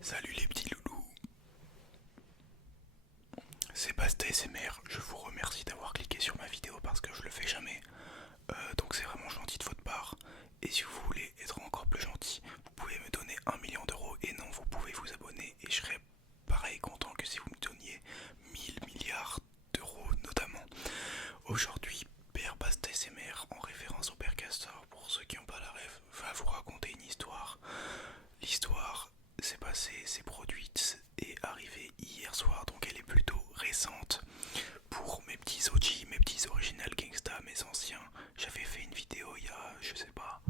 Salut les petits loulous, c'est Basta SMR, je vous remercie d'avoir cliqué sur ma vidéo parce que je le fais jamais, donc c'est vraiment gentil de votre part. Et si vous voulez être encore plus gentil, vous pouvez me donner 1 million d'euros et non, vous pouvez vous abonner et je serai pareil content que si vous me donniez 1000 milliards d'euros notamment. Aujourd'hui, Père Basta SMR, en référence au Père Castor, pour ceux qui n'ont pas la rêve, va vous raconter une histoire. L'histoire s'est passée, s'est produite et arrivée hier soir, donc elle est plutôt récente. Pour mes petits OG, mes petits original gangsta, mes anciens, j'avais fait une vidéo il y a, je sais pas,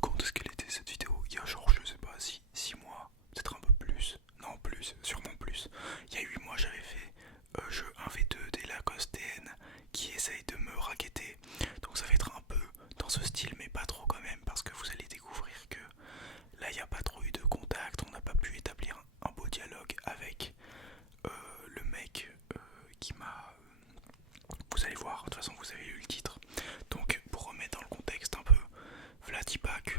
quand est-ce qu'elle était cette vidéo? Il y a genre, je sais pas, 6 mois, peut-être un peu plus, non plus, sûrement plus. Il y a 8 mois j'avais fait jeu 1v2 des Lacoste TN qui essaye de me raqueter. Donc ça va être un peu dans ce style mais pas trop quand même parce que vous allez découvrir que là il n'y a pas trop eu de contact, on n'a pas pu établir un beau dialogue avec le mec qui m'a... Vous allez voir, de toute façon vous avez lu le titre. Donc pour remettre dans le contexte un peu, Vladipak,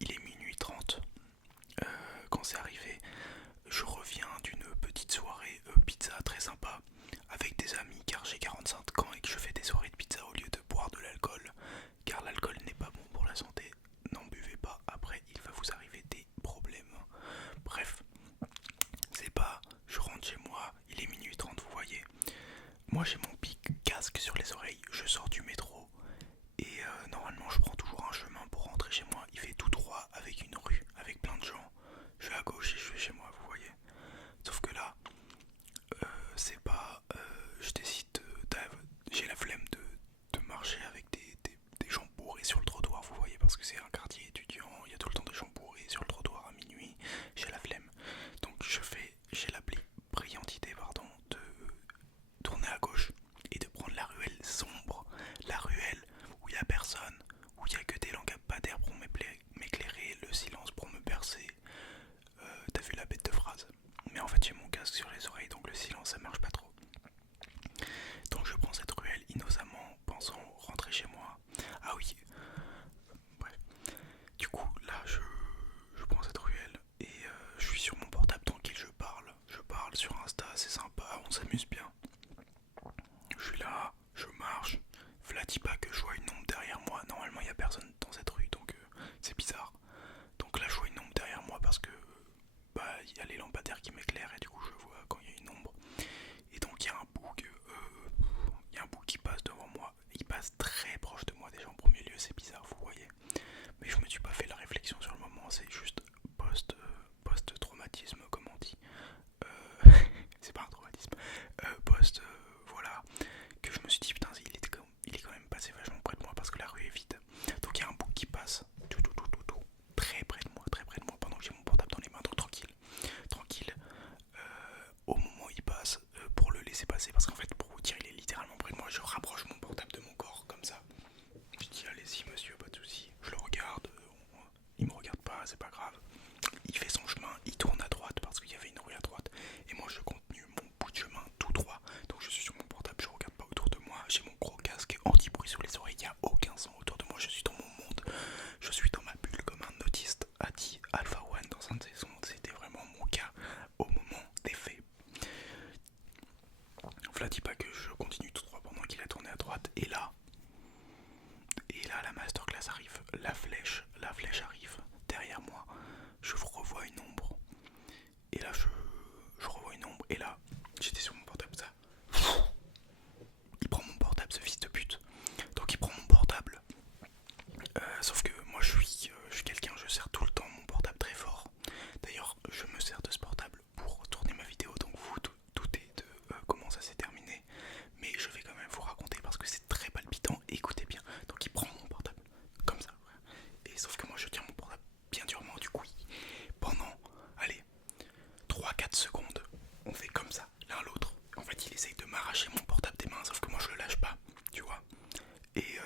il est minuit 30 quand c'est arrivé. Je reviens d'une petite soirée pizza très sympa avec des amis car j'ai 45 ans et que je fais des soirées de pizza au lieu de boire de l'alcool car l'alcool n'est pas bon pour la santé. N'en buvez pas, après il va vous arriver des problèmes. Bref, c'est pas je rentre chez moi, il est minuit 30 vous voyez. Moi j'ai mon pic casque sur les oreilles, je sors du métro et normalement je prends toujours un chemin pour rentrer chez moi. Il fait tout droit avec une rue, avec plein de gens. Je vais à gauche et je vais chez moi vous voyez. Sauf que là, c'est pas... je décide j'ai la flemme de marcher avec des gens bourrés sur le trottoir, vous voyez, parce que c'est un quartier étudiant, il y a tout le temps des gens bourrés sur le trottoir à minuit, j'ai la flemme. Donc j'ai la brillante idée, pardon, de tourner à gauche et de prendre la ruelle sombre, la ruelle où il y a personne, où il y a que des lampadaires pour m'éclairer, le silence pour me bercer. T'as vu la bête de phrase? Mais en fait j'ai mon casque sur les oreilles donc le silence ça marche pas trop. Donc je prends cette ruelle innocemment pensant rentrer chez moi. Ah oui, bref. Du coup là je prends cette ruelle et je suis sur mon portable tranquille, je parle. Je parle sur Insta, c'est sympa, on s'amuse bien. Je suis là, je marche. V'là dis pas que je vois une ombre derrière moi. Normalement il y a personne dans cette rue donc c'est bizarre. Donc là je vois une ombre derrière moi parce que bah il y a les lampadaires qui m'éclairent et du coup je vois quand il y a une ombre. Et donc il y a un bug qui passe devant moi. Il passe très proche de moi déjà en premier lieu, c'est bizarre, vous voyez. Mais je me suis pas fait la réflexion sur le moment, c'est juste post-traumatisme comme on dit. C'est pas un traumatisme. Voilà, que je me suis dit putain il est quand même passé vachement près de moi parce que la rue est vide. Donc il y a un bug qui passe tout, très près de moi pendant que j'ai mon portable dans les mains, donc tranquille. Au moment où il passe, pour le laisser passer, parce qu'en fait pour vous dire il est littéralement près de moi, je rapproche mon portable de mon corps comme ça. Je dis allez-y monsieur, pas de soucis. Je le regarde, il me regarde pas, c'est pas grave. Il fait son chemin, il tourne à droite parce qu'il y avait une rue à droite. Et moi je continue mon bout de chemin tout droit. Donc je suis sur mon portable, je regarde pas autour de moi. J'ai mon gros casque anti-bruit sous les oreilles, il n'y a aucun son autour de moi. Je suis dans mon monde, je suis dans ma bulle comme un autiste a dit Alpha One dans un de ses ondes. C'était vraiment mon cas au moment des faits. V'là dit pas que je continue tout droit pendant qu'il a tourné à droite. Et là la masterclass arrive, la flèche arrive derrière moi. Je revois une ombre. Et là je revois une ombre. Et là j'étais sur mon portable ça. Il prend mon portable ce fils de pute. Donc il prend mon portable. Sauf que moi je suis quelqu'un, je sers tout le temps mon portable très fort. D'ailleurs je me sers de ce portable pour tourner ma vidéo. Donc vous doutez de comment ça s'est terminé. Mais je vais quand même vous raconter parce que c'est très palpitant. Écoutez bien. Donc il prend mon portable comme ça. Et sauf que moi je tiens mon portable bien durement. Du coup pendant, allez, 3-4 secondes, on fait comme ça l'un l'autre. En fait il essaye de m'arracher mon portable des mains. Sauf que moi je le lâche pas. Tu vois. Et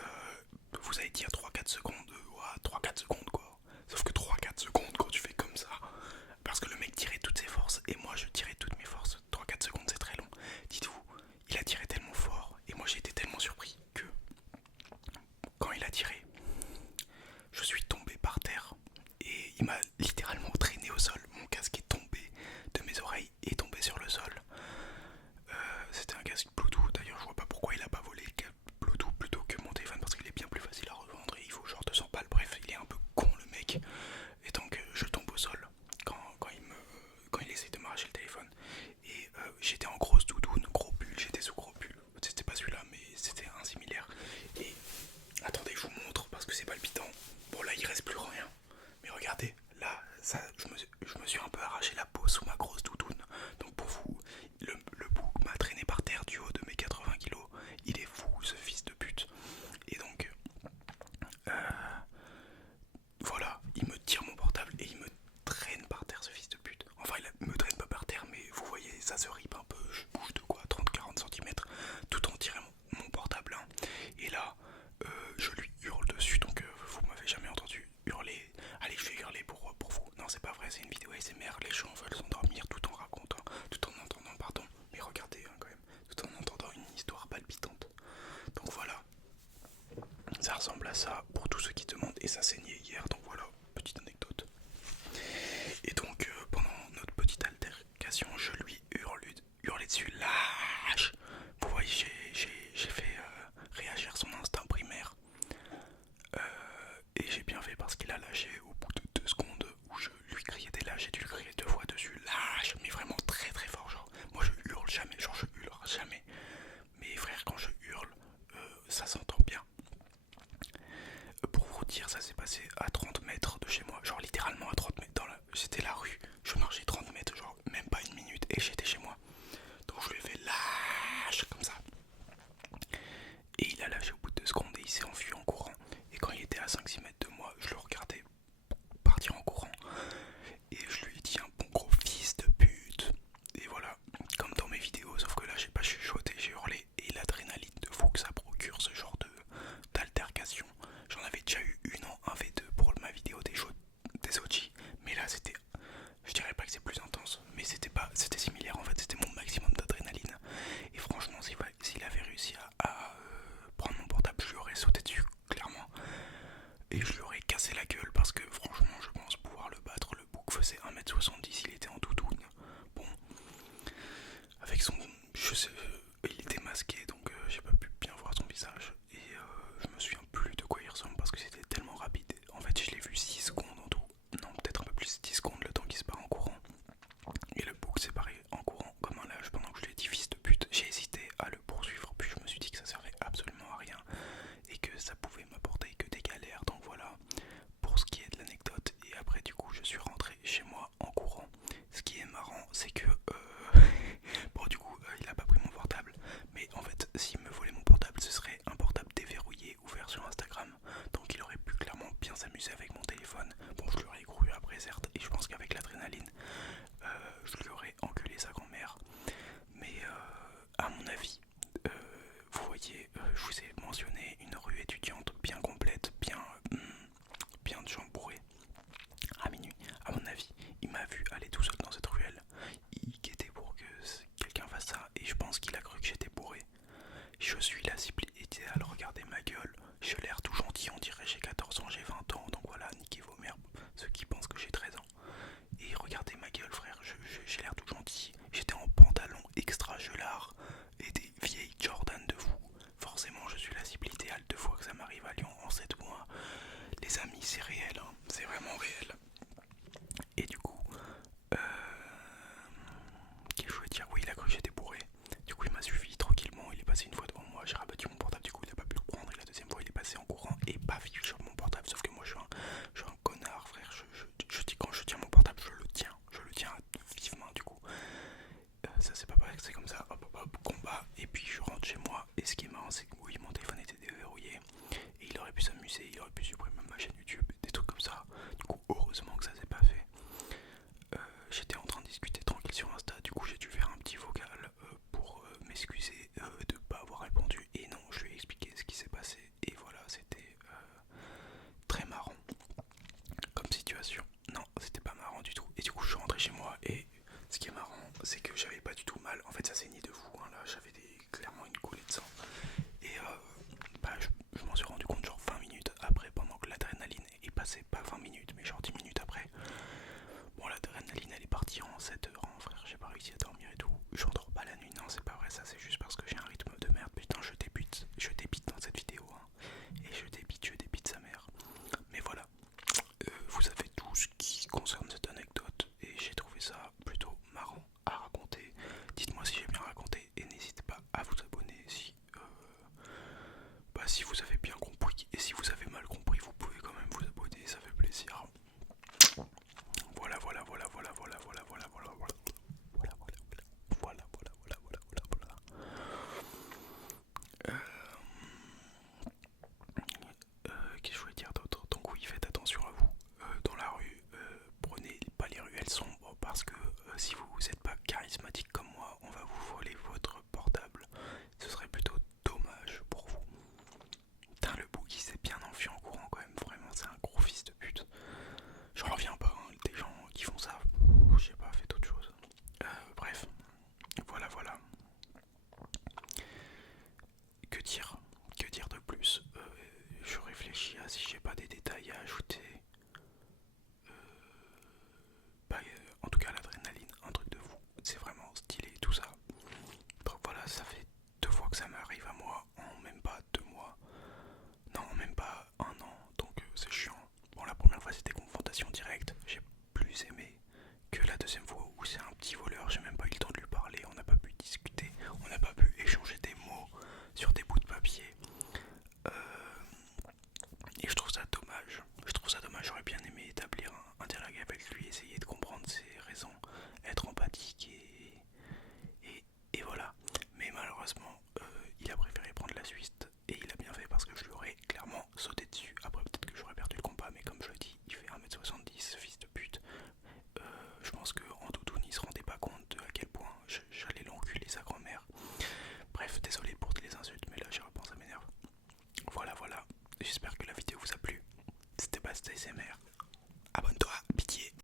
vous allez dire 3-4 secondes. Ouais, 3-4 secondes quoi. Sauf que 3-4 secondes quand tu fais comme ça. Parce que le mec tirait toutes ses forces. Et moi je tirais toutes mes forces. 3-4 secondes c'est très long. Dites-vous, il a tiré tellement fort. Et moi j'ai été tellement surpris que quand il a tiré, je suis tombé par terre et il m'a littéralement traîné au sol. Mon casque ASMR, les gens veulent s'endormir tout en racontant, tout en entendant, pardon, mais regardez quand même, tout en entendant une histoire palpitante. Donc voilà, ça ressemble à ça pour tous ceux qui demandent, et ça saignait hier, donc voilà, petite anecdote. Et donc pendant notre petite altercation, je lui hurlais dessus, lâche. Vous voyez, j'ai fait réagir son instinct primaire. Et j'ai bien fait parce qu'il a lâché au bout de 2 secondes où je lui criais des lâches. J'ai dû lui crier 2 fois dessus, lâche, mais vraiment très très fort. Genre, moi je hurle jamais, genre je hurle jamais. Mais frère, quand je hurle, ça s'entend bien. Pour vous dire, ça s'est passé à 30 mètres de chez moi, genre littéralement à 30 mètres. C'était la rue, je marchais 30 mètres, genre même pas une minute, et j'étais chez moi. Donc je lui ai fait lâche comme ça. Et il a lâché au bout de 2 secondes et il s'est enfui en courant. Et quand il était à 5-6 mètres de moi, je le regardais partir en courant. Et je lui ai dit un bon gros fils de pute. Et voilà, comme dans mes vidéos, sauf que là j'ai pas chuchoté, j'ai hurlé. Et l'adrénaline de fou que ça procure ce genre d'altercation. J'en avais déjà eu une en 1v2 pour ma vidéo des OG. Mais là c'était, je dirais pas que c'est plus intense, mais c'était similaire en fait, c'était mon maximum d'adrénaline. Et franchement, s'il avait réussi à prendre mon portable, je lui aurais sauté dessus, clairement. Et je lui aurais cassé la gueule parce que franchement, je pense pouvoir le battre. Le bouc faisait 1m70, il était en doudoune. Bon, avec son. Je sais, il était masqué donc j'ai pas pu bien voir son visage. Et je me souviens plus de quoi il ressemble parce que c'était tellement rapide. En fait, je l'ai vu 6 secondes en tout. Non, peut-être un peu plus, 10 secondes le temps qu'il se part en courant. Et le bouc s'est barré en courant comme un lâche pendant que je lui ai dit fils de pute. J'ai hésité à le poursuivre, puis je me suis dit que ça servait absolument à rien et que ça pouvait m'apporter que des galères. Donc voilà pour ce qui est de l'anecdote. Et après du coup je suis rentré chez moi en courant. Ce qui est marrant c'est que bon du coup il a pas pris mon portable, mais en fait s'il me volait mon portable ce serait un portable déverrouillé ouvert sur Instagram, donc il aurait pu clairement bien s'amuser avec mon téléphone. Bon, je lui aurais cru après certes, et je pense qu'avec l'adrénaline je lui aurais enculé sa grand-mère. Mais à mon avis, vous voyez, je vous ai mentionné une rue étudiante bien complète, bien de gens bourrés à minuit. À mon avis, il m'a vu aller tout seul dans cette ruelle. Il guettait pour que quelqu'un fasse ça, et je pense qu'il a cru que j'étais bourré. Je suis la cible idéale, regardez ma gueule. J'ai l'air tout gentil, on dirait j'ai 14 ans, j'ai 20 ans, donc voilà, niquez vos mères, ceux qui pensent que j'ai 13 ans. Et regardez ma gueule frère, j'ai l'air tout gentil. J'étais en pantalon extra gelard et des vieilles Jordan de fou. Forcément je suis la cible idéale 2 fois que ça m'arrive à Lyon en 7 mois. Les amis, c'est réel, hein, c'est vraiment réel. Et du coup, qu'est-ce que je voulais dire? Oui, il a cru que j'étais bourré. Du coup il m'a suivi tranquillement, il est passé une fois devant moi, j'ai rabattu mon portable, du coup il a pas pu le prendre. Et la deuxième fois il est passé en courant et paf, il chope mon portable. Sauf que moi je suis un connard frère, quand je tiens mon portable je le tiens vivement. Du coup ça c'est pas pareil, c'est comme ça, hop hop hop, combat. Et puis je rentre chez moi et ce qui est marrant c'est que oui, mon téléphone était déverrouillé et il aurait pu s'amuser, il aurait pu supprimer ma chaîne YouTube, des trucs comme ça. Du coup heureusement que ça s'est pas fait. J'étais en train de discuter tranquille sur Insta, du coup j'ai dû faire un petit vocal pour m'excuser de pas avoir répondu. Et non, je lui ai expliqué ce qui s'est passé et voilà, c'était très marrant comme situation. Non, c'était pas marrant du tout. Et du coup je suis rentré chez moi et ce qui est marrant c'est que j'avais pas du tout mal. En fait ça saignait de fou, hein. Là j'avais clairement une coulée de sang. Et je m'en suis rendu compte genre 20 minutes après, pendant que l'adrénaline est passée. Pas 20 minutes mais genre 10 minutes après. Bon, l'adrénaline elle est partie en 7 heures, hein, frère, j'ai pas réussi à dormir et tout. J'endors pas la nuit, non c'est pas vrai, ça c'est juste parce que j'ai un rythme de merde. Putain, je débite dans cette vidéo, hein. Et je débite sa mère. Mais voilà, vous savez tout ce qui concerne cette anecdote et j'ai trouvé ça plutôt marrant à raconter. Dites-moi si j'ai bien raconté et n'hésitez pas à vous abonner si vous avez bien compris. Et si vous avez mal compris, vous pouvez quand même vous abonner, ça fait plaisir. Voilà, voilà, voilà, voilà, voilà, voilà, voilà, voilà, voilà, voilà, voilà, voilà, voilà, voilà, voilà. Qu'est-ce que je voulais dire d'autre? Donc oui, faites attention à vous. Dans la rue, prenez pas les ruelles sombres parce que si vous n'êtes pas charismatique comme moi, on va vous voler votre portable. Ce serait plutôt dommage pour vous. Putain, le bouc il s'est bien enfui en courant quand même, vraiment c'est un gros fils de pute. J'en reviens pas, hein, des gens qui font ça. réfléchis à si j'ai pas des détails à ajouter. En tout cas l'adrénaline, un truc de fou. C'est vraiment stylé tout ça. Donc voilà, ça fait 2 fois que ça m'arrive à moi en même pas 2 mois. Non, même pas un an, donc c'est chiant. Bon, la première fois c'était confrontation directe, j'ai plus aimé que la deuxième fois où c'est un petit voleur, j'ai même pas eu le temps de lui parler, on n'a pas pu discuter, on n'a pas pu échanger des mots sur des bouts de papier. Euh, et je trouve ça dommage. J'aurais bien aimé établir un dialogue avec lui, essayer de comprendre ses raisons, être empathique et voilà. Mais malheureusement, il a préféré prendre la Suisse et il a bien fait parce que je lui aurais clairement sauté dessus. Après peut-être que j'aurais perdu le combat, mais comme je le dis, il fait 1m70, fils de pute. Je pense qu'en doudoune il se rendait pas compte de à quel point j'allais l'enculer sa grand-mère. Bref, désolé pour toutes les insultes, mais là j'y repense, ça m'énerve. Voilà, j'espère que la vidéo vous a plu. C'était Basta SMR.